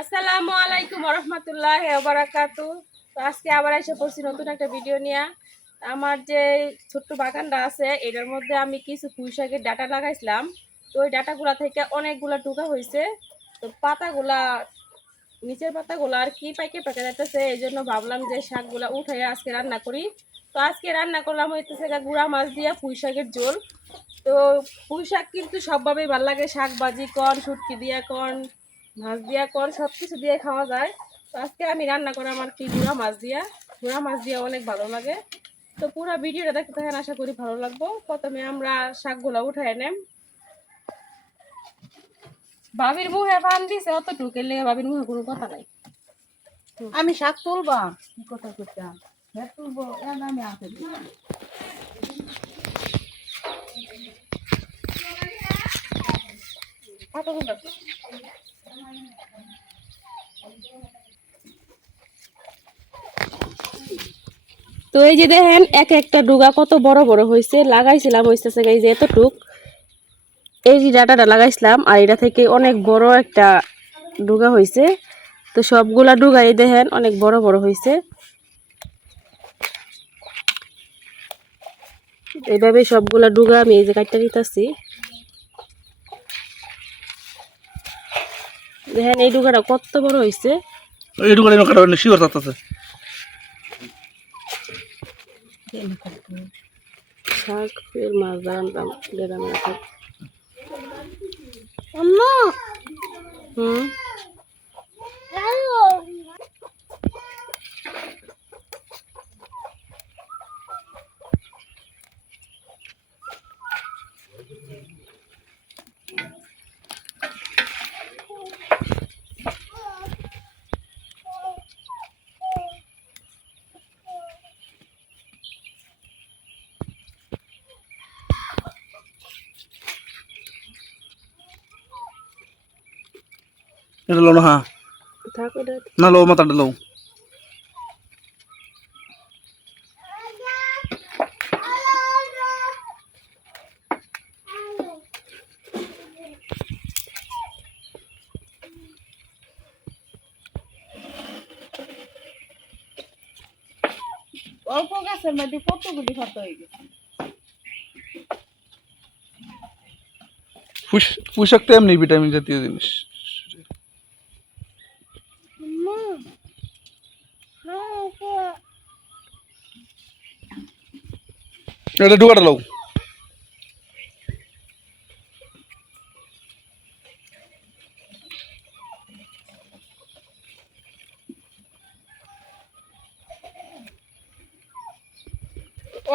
আসসালামু আলাইকুম রহমতুল্লাহ বারাকাতু। তো আজকে আবার এসে পড়ছি নতুন একটা ভিডিও নিয়ে। আমার যে ছোট্ট বাগানটা আছে এটার মধ্যে আমি কিছু পুঁই শাকের ডাটা লাগাইছিলাম। তো ওই ডাটাগুলা থেকে অনেকগুলা টুকা হয়েছে। তো পাতাগুলা নিচের পাতাগুলো আর কি পাইকে পেকে যাইতেছে, এই জন্য ভাবলাম যে শাকগুলা উঠাই আজকে রান্না করি। তো আজকে রান্না করলাম হইতেছে গুড়া মাছ দিয়া পুঁই শাকের ঝোল। তো পুঁই শাক কিন্তু সবভাবেই ভালো লাগে, শাক ভাজি কর, শুটকি দিয়া কর, মাছ দিয়া কর, সব কিছু দিয়ে খাওয়া যায়। তো আজকে আমি রান্না করাম আর কি গুড়া মাছ দিয়া অনেক ভালো লাগে। তো পুরো ভিডিওটা দেখতে থাকেন, আশা করি ভালো লাগবো। প্রথমে আমরা শাকগুলা উঠাই নেম। ভাবির মুখে পান দিছে অত ঢুকে লেগে, ভাবির মুখে কোনো কথা নাই। আমি শাক তুলবা কি কথা করতাম তুলবো আমি আসে তো এই যে দেখেন এক একটা ডুগা কত বড় বড় হয়েছে, লাগাইছিলাম হইতেছে এই যে এতটুক, এই যে ডাটাটা লাগাইছিলাম আর এটা থেকে অনেক বড় একটা ডুগা হয়েছে। তো সবগুলা ডুগা এই দেখেন অনেক বড় বড় হয়েছে। এইভাবে সবগুলা ডুগা আমি এই যে কাটতে দিতেছি। দেখেন এই ডুগাটা কত বড় হয়েছে। এই ডুগাটা কাটা শিওর থাকতেছে। শাক ফের মাছ দাঁড়ান দেদাম রাখা। হুম এটা লো না, হ্যাঁ থাক এটা। না লো মাথাটা লো। অল্প গাছের মধ্যে কতগুলি ক্ষত হয়ে গেছে। পুঁইশাক তো এমনি ভিটামিন জাতীয় জিনিস। এটা ডুগাটা লো।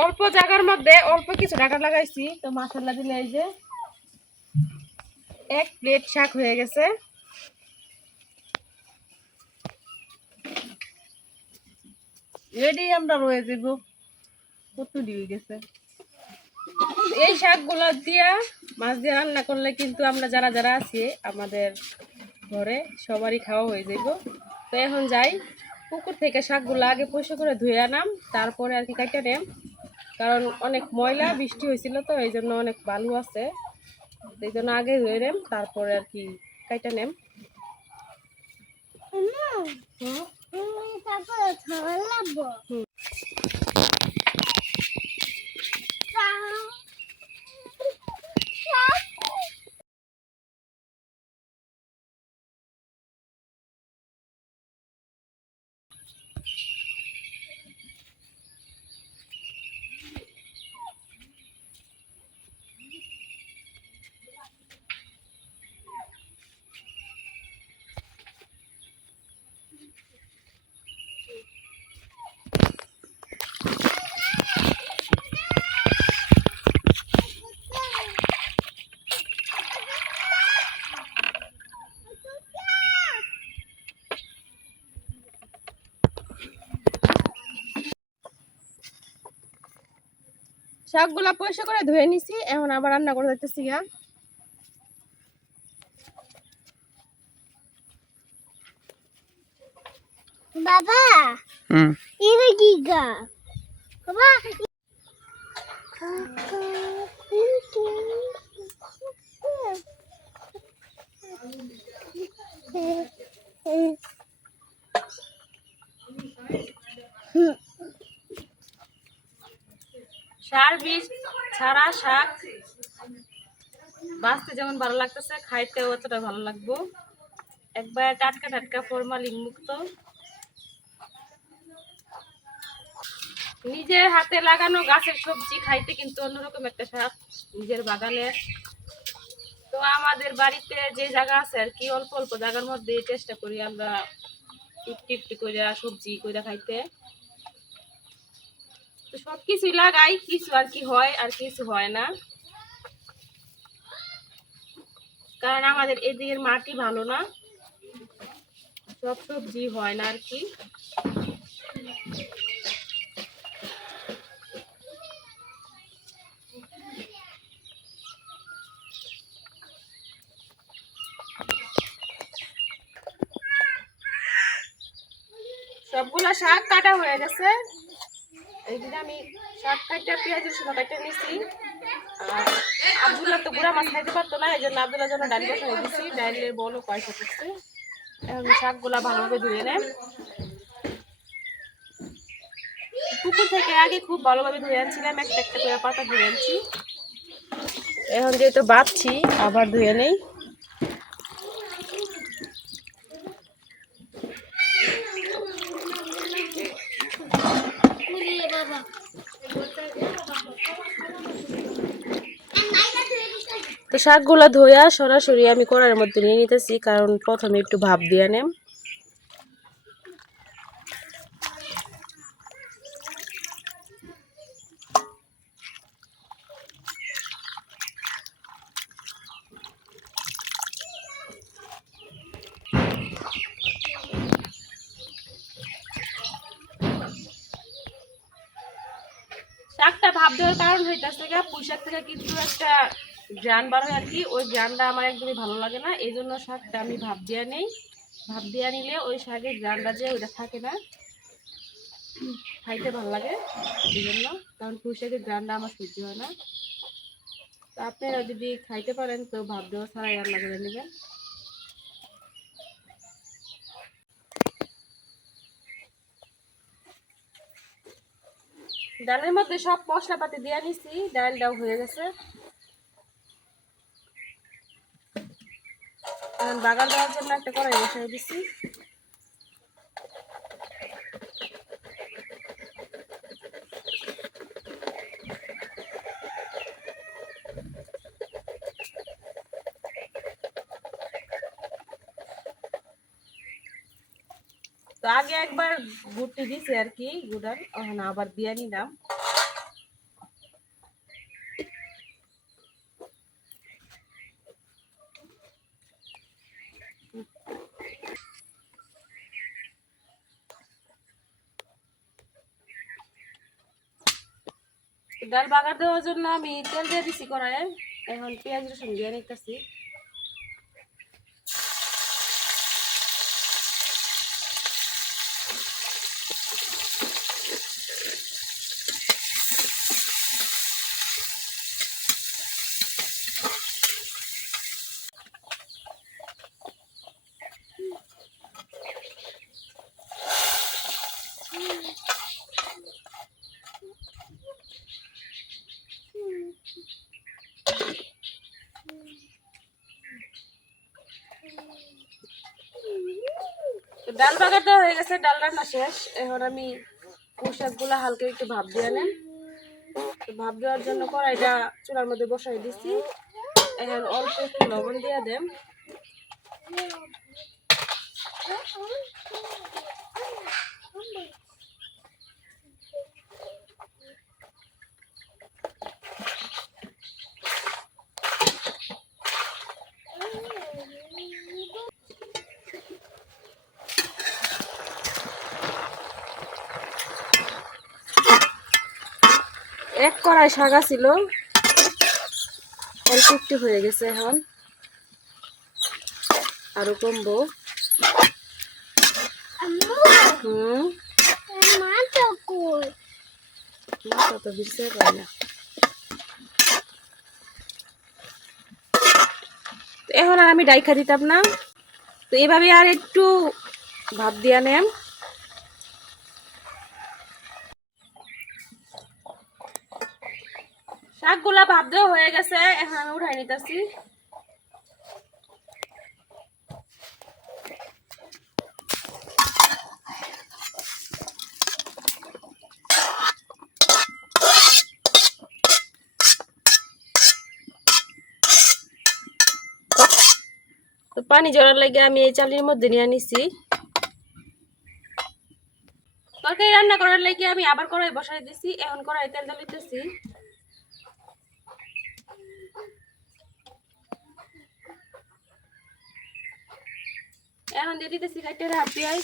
অল্প জায়গার মধ্যে অল্প কিছু ডাটা লাগাইছি, তো মাশাআল্লাহ দিলে এই যে এক প্লেট শাক হয়ে গেছে। এডি আমরা রয়ে যাব কত দিয়ে গেছে। এই শাকগুলো দিয়া মাছ দিয়ে রান্না করলে কিন্তু আমরা যারা যারা আছি আমাদের ঘরে সবারই খাওয়া হয়ে যাইব। তো এখন যাই পুকুর থেকে শাকগুলো আগে পরিষ্কার করে ধুয়ে আনাম, তারপরে আর কি কাটে নেম। কারণ অনেক ময়লা বৃষ্টি হয়েছিল, তো এই জন্য অনেক বালু আছে, এই জন্য আগে ধুয়ে নেম তারপরে আর কি কাটে নেম। শাকগুলা পরিষ্কার করে ধুয়ে নিছি, এখন আবার রান্না করে যাইতেছি গা। বাবা এটা কি গা বাবা বিষ ছাড়া শাক বাঁচতে যেমন ভালো লাগতেছে, খাইতেও অতটা ভালো লাগবো। একবার টাটকা টাটকা ফরমালিন মুক্ত, নিজের হাতে লাগানো গাছের সবজি খাইতে কিন্তু অন্যরকম একটা স্বাদ, নিজের বাগানের। তো আমাদের বাড়িতে যে জায়গা আছে আর কি, অল্প অল্প জায়গার মধ্যে চেষ্টা করি আমরা একটু একটু করে সবজি করে খাইতে। তো সবকিছুই লাগাই, কিছু আর কি হয় আর কিছু হয় না, কারণ আমাদের এদিকের মাটি ভালো না, সব সবজি হয় না আর কি। সবগুলা শাক কাটা হয়ে গেছে, এইদিকে আমি শাক কাটা পেঁয়াজ রসুন কাটা নিছি। আর আব্দুল্লাহ তো গুড়া মাছ খাইতে পারতো না, এই জন্য আব্দুল্লাহর জন্য ডাল বসাই দিছি, ডালের বলও পয়সা করছে। এখন শাকগুলা ভালোভাবে ধুয়ে নেন, পুকুর থেকে আগে খুব ভালোভাবে ধুয়ে আনছিলাম, একটা একটা করে পাতা ধুয়ে আনছি। এখন যেহেতু বাঁধছি আবার ধুয়ে নেই। তো শাকগুলা ধোয়া সরাসরি আমি কড়াইয়ের মধ্যে নিয়ে নিতেছি, কারণ প্রথমে একটু ভাপ দিয়ে নেম। শাকটা ভাপ দেওয়ার কারণ হইতেছে পুঁই শাক থেকে কিন্তু একটা ঘ্রাণ বার হয় আর কি, ওই ঘ্রাণটা আমার একদমই ভালো লাগে না, এই জন্য শাকটা আমি ভাপ দিয়ে নেই। ভাপ দিয়ে নিলে ওই শাকের ঘ্রাণটা যে ওইটা থাকে না, খাইতে ভালো লাগে এই জন্য, কারণ পুঁই শাকের ঘ্রাণটা আমার সহ্য হয় না। তো আপনারা যদি খাইতে পারেন তো ভাপ দেওয়া ছাড়াই রান্না করে নেবেন। ডালের মধ্যে সব মশলাপাতি দিয়ে নিছি, ডালটাও হয়ে গেছে। বাগার দেওয়ার জন্য একটা কড়াই বসাই দিছি। তো আগে একবার গুটি দিছে আর কি গুড়ার, এখন আবার দিয়ে নিলাম। ডাল বাগার দেওয়ার জন্য আমি তেল দিয়ে দিছি কড়াইয়ে, এখন পেঁয়াজ রসুন দিয়ে নিতেছি। ডাল বাগার দেওয়া হয়ে গেছে, ডাল রান্না শেষ। এখন আমি পুঁই শাকগুলো হালকা একটু ভাপ দিয়ে নেন। ভাপ দেওয়ার জন্য কড়াইটা চুলার মধ্যে বসাই দিচ্ছি। এখন অল্প একটু লবণ দিয়ে দেন। এক কড়াই শাক ছিল, অল্প একটু হয়ে গেছে, এখন আরো কমবো। তো বুঝতে পারি না, এখন আর আমি ডাইখা দিতাম না। তো এভাবে আর একটু ভাপ দিয়া নেন। শাকগুলা ভাপ দেওয়া হয়ে গেছে, এখন আমি উঠাই নিতেছি। তো পানি জড়ার লাগে আমি এই চালের মধ্যে নিয়ে নিছি। তরকারি রান্না করার লাগে আমি আবার কড়াই বসাই দিছি, এখন কড়াই তেল দিতেছি। এখন দিয়ে দিতেছি কাইটে রাখা পেঁয়াজ।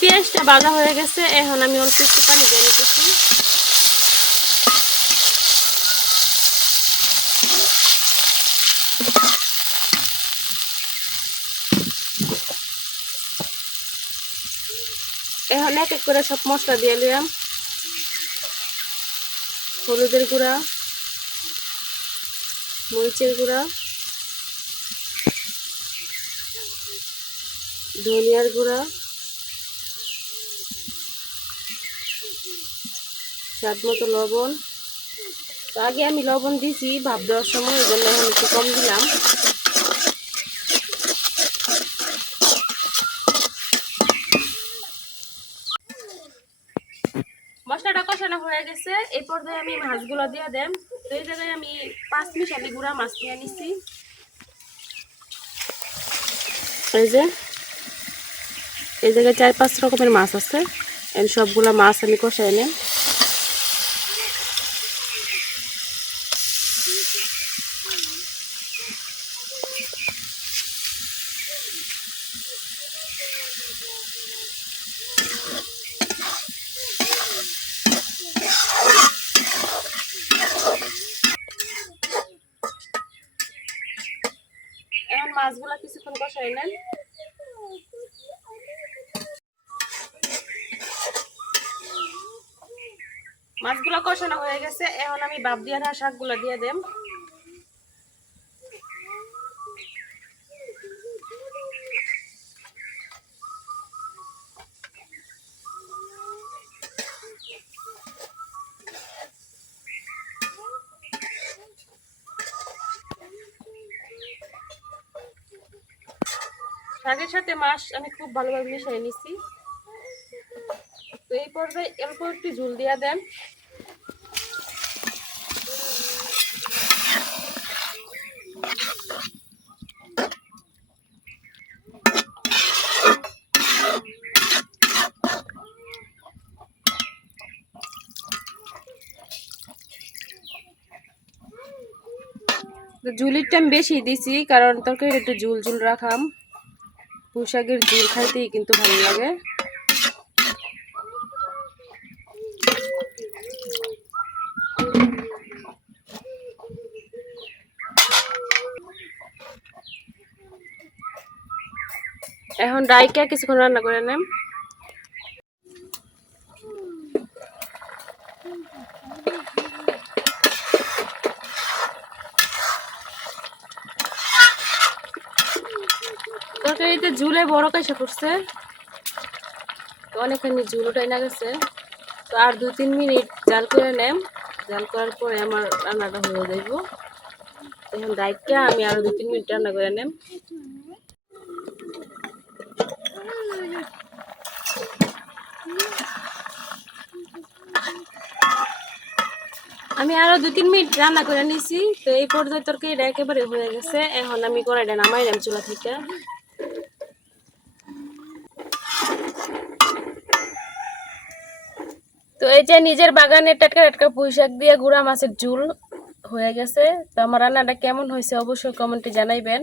পেঁয়াজটা ভাজা হয়ে গেছে, এখন আমি অল্প একটু পানি দিয়ে নিতেছি। এখন এক এক করে সব মশলা দিয়ে নিলাম। হলুদের গুঁড়া, মরিচের গুঁড়া, ধনিয়ার গুঁড়া, স্বাদ মতো লবণ। তো আগে আমি লবণ দিয়েছি ভাপ দেওয়ার সময়, ওই জন্য এখন একটু কম দিলাম। মশলাটা কষানো হয়ে গেছে, এই পর্যায়ে আমি মাছগুলো দিয়ে দেব। তো এই জায়গায় আমি 5 মিশালি গুঁড়া মাছ নিয়ে নিছি। এই জায়গায় 4-5 রকমের মাছ আছে, সবগুলা মাছ আমি কষাই নেব। এখন মাছগুলা কিছুক্ষণ কষাই নেন। মাছগুলা কষানো হয়ে গেছে, এখন আমি ভাপ দিয়ে রাখা শাকগুলা দিয়ে দেব। শাকের সাথে মাছ আমি খুব ভালোভাবে মিশিয়ে নিছি। তো এই পর্যায়ে অল্প একটু ঝোল দিয়া দেন। ঝুলিরটা আমি বেশি দিছি, কারণ তরকারি একটু ঝুল ঝুল রাখাম। পুঁই শাকের ঝুল খাইতেই কিন্তু ভালো লাগে। এখন ডাইকা কিছুক্ষণ রান্না করে নেন। তরকারিতে ঝুলে বড় কাইসা করছে, অনেকখানি ঝুল উঠাই না গেছে। তো আর 2-3 মিনিট জাল করে নেম। জাল করার পরে আমার রান্নাটা হয়ে যাইব। এখন ডাইকা আমি আরো 2-3 মিনিট রান্না করে নেম। আমি আরো 2-3 মিনিট রান্না করে নিছি। তো এই পর্যায়ে তরকারিটা একেবারে হয়ে গেছে, এখন আমি কড়াইটা নামাই নেম চুলা থেকে। তো এই যে নিজের বাগানের টাটকা টাটকা পুঁই শাক দিয়ে গুঁড়া মাছের ঝোল হয়ে গেছে। তো আমার রান্নাটা কেমন হয়েছে অবশ্যই কমেন্টে জানাইবেন।